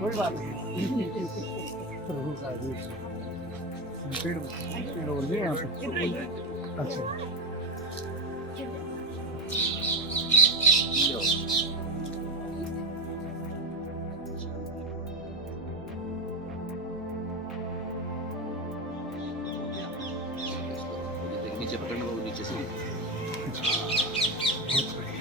कोई बात नहीं। प्रभु का आदेश है। पेड़ पेड़ बोल रहे हैं यहाँ पे। अच्छा नीचे पकड़ना, वो नीचे से बहुत बढ़िया।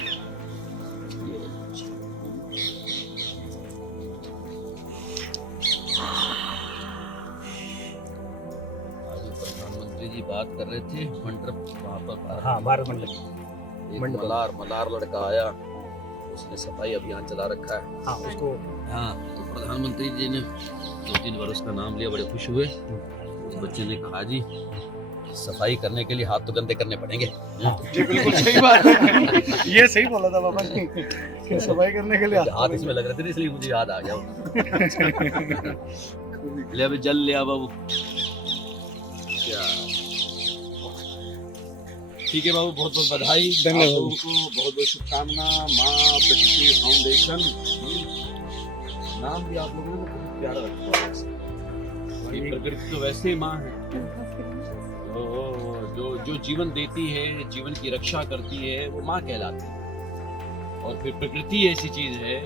प्रधानमंत्री जी बात कर रहे थे मंडप वहाँ पर। हाँ भारत मंडल। एक मंडप। मलार लड़का आया, उसने सफाई अभियान चला रखा है। हाँ उसको हाँ, तो प्रधानमंत्री जी ने 2-3 बार उसका नाम लिया, बड़े खुश हुए। उस बच्चे ने कहा जी सफाई करने के लिए हाथ तो गंदे करने पड़ेंगे। जी बिल्कुल सही बात है। ये सही बोला था पापा ने कि सफाई करने के लिए हाथ इसमें लग रहे थे, इसलिए मुझे याद आ गया। ले अभी जल लिया बाबू। क्या ठीक है बाबू, बहुत बहुत बधाई। धन्यवाद। आप लोगों को बहुत बहुत शुभकामना। माँ प्रकृति फाउंडेशन, नाम भी आप लोगों ने बहुत प्यारा रखा है। ये प्रकृति तो वैसे ही माँ है, जो जीवन देती है, जीवन की रक्षा करती है, वो माँ कहलाती है। और फिर प्रकृति ऐसी चीज है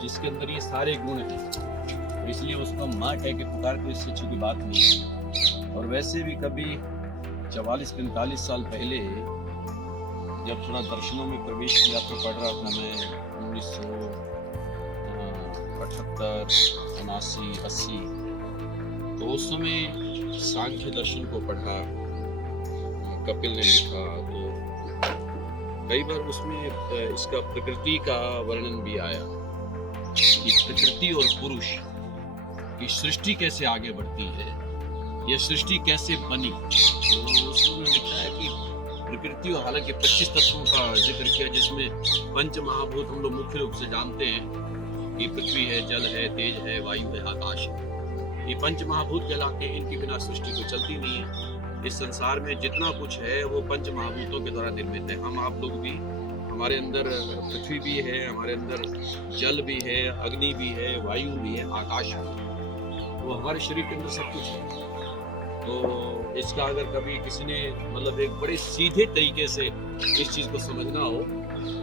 जिसके अंदर ये सारे गुण हैं, तो इसलिए उसको माँ कह के पुकार के इससे अच्छी कोई बात नहीं है। और वैसे भी कभी 44-45 साल पहले जब थोड़ा दर्शनों में प्रवेश किया तो पढ़ रहा था मैं 1978, 79, 80, तो उस समय सांख्य दर्शन को पढ़ा, कपिल ने लिखा, तो कई बार उसमें इसका प्रकृति का वर्णन भी आया कि प्रकृति और पुरुष की सृष्टि कैसे आगे बढ़ती है, यह सृष्टि कैसे बनी। तो उसमें लिखा है कि प्रकृति, और हालांकि 25 तत्वों का जिक्र किया, जिसमें पंच महाभूत हम लोग मुख्य रूप से जानते हैं कि पृथ्वी है, जल है, तेज है, वायु है, आकाश है। ये पंच महाभूत कहलाते हैं, इनके बिना सृष्टि तो चलती नहीं है। इस संसार में जितना कुछ है वो पंच महाभूतों के द्वारा निर्मित है। हम आप लोग भी, हमारे अंदर पृथ्वी भी है, हमारे अंदर जल भी है, अग्नि भी है, वायु भी है, आकाश भी है, वो हमारे शरीर के अंदर सब कुछ है। तो इसका अगर कभी किसी ने मतलब एक बड़े सीधे तरीके से इस चीज को समझना हो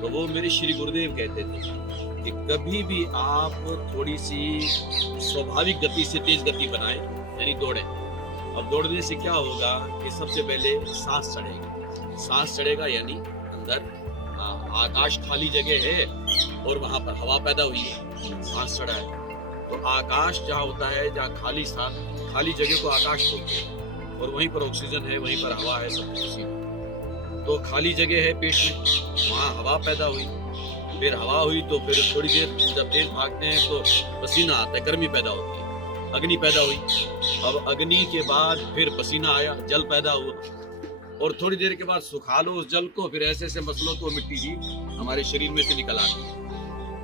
तो वो मेरे श्री गुरुदेव कहते थे कि कभी भी आप थोड़ी सी स्वाभाविक गति से तेज गति बनाएं, यानी दौड़ें। अब दौड़ने से क्या होगा कि सबसे पहले सांस चढ़ेगा, सांस चढ़ेगा यानी अंदर आकाश खाली जगह है और वहां पर हवा पैदा हुई है, सांस चढ़ा है। तो आकाश जहाँ होता है, जहाँ खाली जगह को आकाश बोलते हैं, और वहीं पर ऑक्सीजन है, वहीं पर हवा है, सब कुछ। तो खाली जगह है पेट में, वहाँ हवा पैदा हुई, फिर हवा हुई तो फिर थोड़ी देर जब तेज भागते हैं तो पसीना आता है, गर्मी पैदा होती है, अग्नि पैदा हुई। अब अग्नि के बाद फिर पसीना आया, जल पैदा हुआ, और थोड़ी देर के बाद सुखा लो उस जल को, फिर ऐसे ऐसे मसलों तो मिट्टी जी हमारे शरीर में से निकल आती है।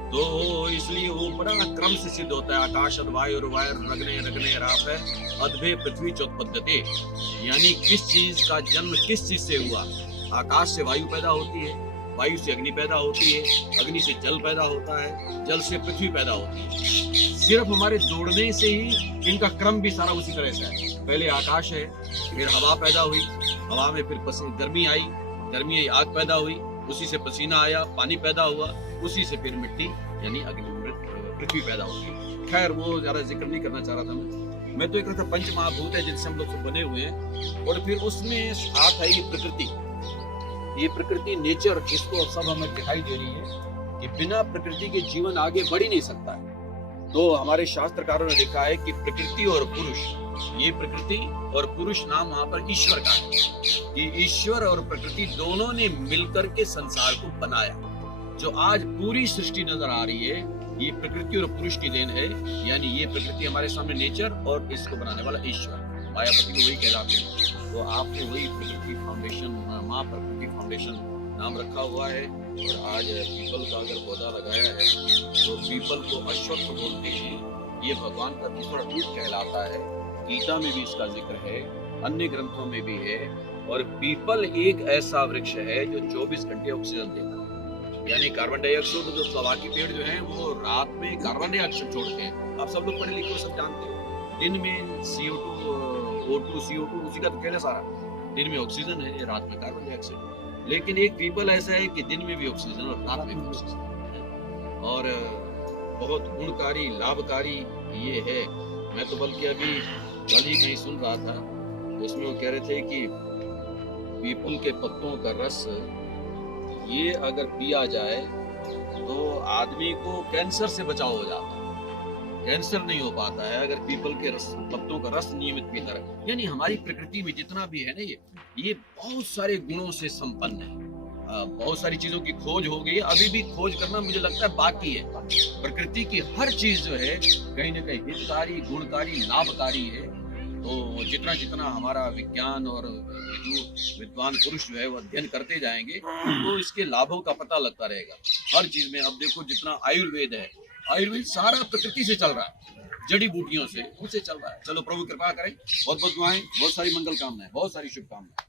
तो इसलिए वो बड़ा क्रम से सिद्ध होता है। आकाश अद्वायुर नग्ने नग्ने राप है अद्भे पृथ्वी चोत्पद्यते, यानी किस चीज का जन्म किस चीज से हुआ। आकाश से वायु पैदा होती है, वायु से अग्नि पैदा होती है, अग्नि से जल पैदा होता है, जल से पृथ्वी पैदा होती है। सिर्फ हमारे दौड़ने से ही इनका क्रम भी सारा उसी तरह से है। पहले आकाश है, फिर हवा पैदा हुई, हवा में फिर गर्मी आई, गर्मी आई, आग पैदा हुई, उसी से पसीना आया, पानी पैदा हुआ, उसी से फिर मिट्टी यानी अग्नि पृथ्वी पैदा होगी। खैर वो ज्यादा जिक्र नहीं करना चाह रहा था मैं तो एक तरह पंच महाभूत है जिनसे हम लोग सब बने हुए हैं, और फिर उसमें साथ है ये प्रकृति नेचर, जिसको सब हमें दिखाई दे रही है कि बिना प्रकृति के जीवन आगे बढ़ ही नहीं सकता है। तो हमारे शास्त्रकारों ने लिखा है कि प्रकृति और पुरुष, ये प्रकृति और पुरुष नाम वहां पर ईश्वर का है कि ईश्वर और प्रकृति दोनों ने मिलकर के संसार को बनाया। जो आज पूरी सृष्टि नजर आ रही है ये प्रकृति और पुरुष की देन है, यानी ये प्रकृति हमारे सामने नेचर और इसको बनाने वाला ईश्वर, मायापति को वही कहलाते हैं। तो आपने वही प्रकृति फाउंडेशन, माँ प्रकृति फाउंडेशन नाम रखा हुआ है। और आज पीपल का अगर पौधा लगाया है तो पीपल को अश्वत्थ बोलते हैं, ये भगवान का तीसरा रूप कहलाता है। गीता में भी इसका जिक्र है, अन्य ग्रंथों में भी है। और पीपल एक ऐसा वृक्ष है जो 24 घंटे ऑक्सीजन देता है। यानी कार्बन डाइऑक्साइड, जो बाकी पेड़ जो हैं वो रात में कार्बन डाइऑक्साइड छोड़ते हैं। आप सब लोग पढ़े लिखे हो, सब जानते हो। दिन में CO2 O2 CO2 उसी का तो खेल है सारा। दिन में ऑक्सीजन है, रात में कार्बन डाइऑक्साइड। लेकिन एक पीपल ऐसा है कि दिन में भी ऑक्सीजन और रात में भी ऑक्सीजन है, और बहुत गुणकारी लाभकारी ये है। मैं तो बल्कि अभी कल ही कहीं सुन रहा था, उसमें वो कह रहे थे कि पीपल के पत्तों का रस ये अगर पिया जाए तो आदमी को कैंसर से बचाव हो जाता है। कैंसर नहीं हो पाता है अगर पीपल के पत्तों का रस नियमित पीता रहे। यानी हमारी प्रकृति में जितना भी है ना, ये बहुत सारे गुणों से संपन्न है। बहुत सारी चीजों की खोज हो गई है, अभी भी खोज करना मुझे लगता है बाकी है। प्रकृति की हर चीज जो है कहीं ना कहीं हितकारी, गुणकारी, लाभकारी है। तो जितना जितना हमारा विज्ञान और जो विद्वान पुरुष जो है वो अध्ययन करते जाएंगे तो इसके लाभों का पता लगता रहेगा हर चीज में। अब देखो जितना आयुर्वेद है, आयुर्वेद सारा प्रकृति से चल रहा है, जड़ी बूटियों से, उससे चल रहा है। चलो प्रभु कृपा करें। बहुत बहुत दुआएं, बहुत सारी मंगल कामनाएं, बहुत सारी शुभकामनाएं।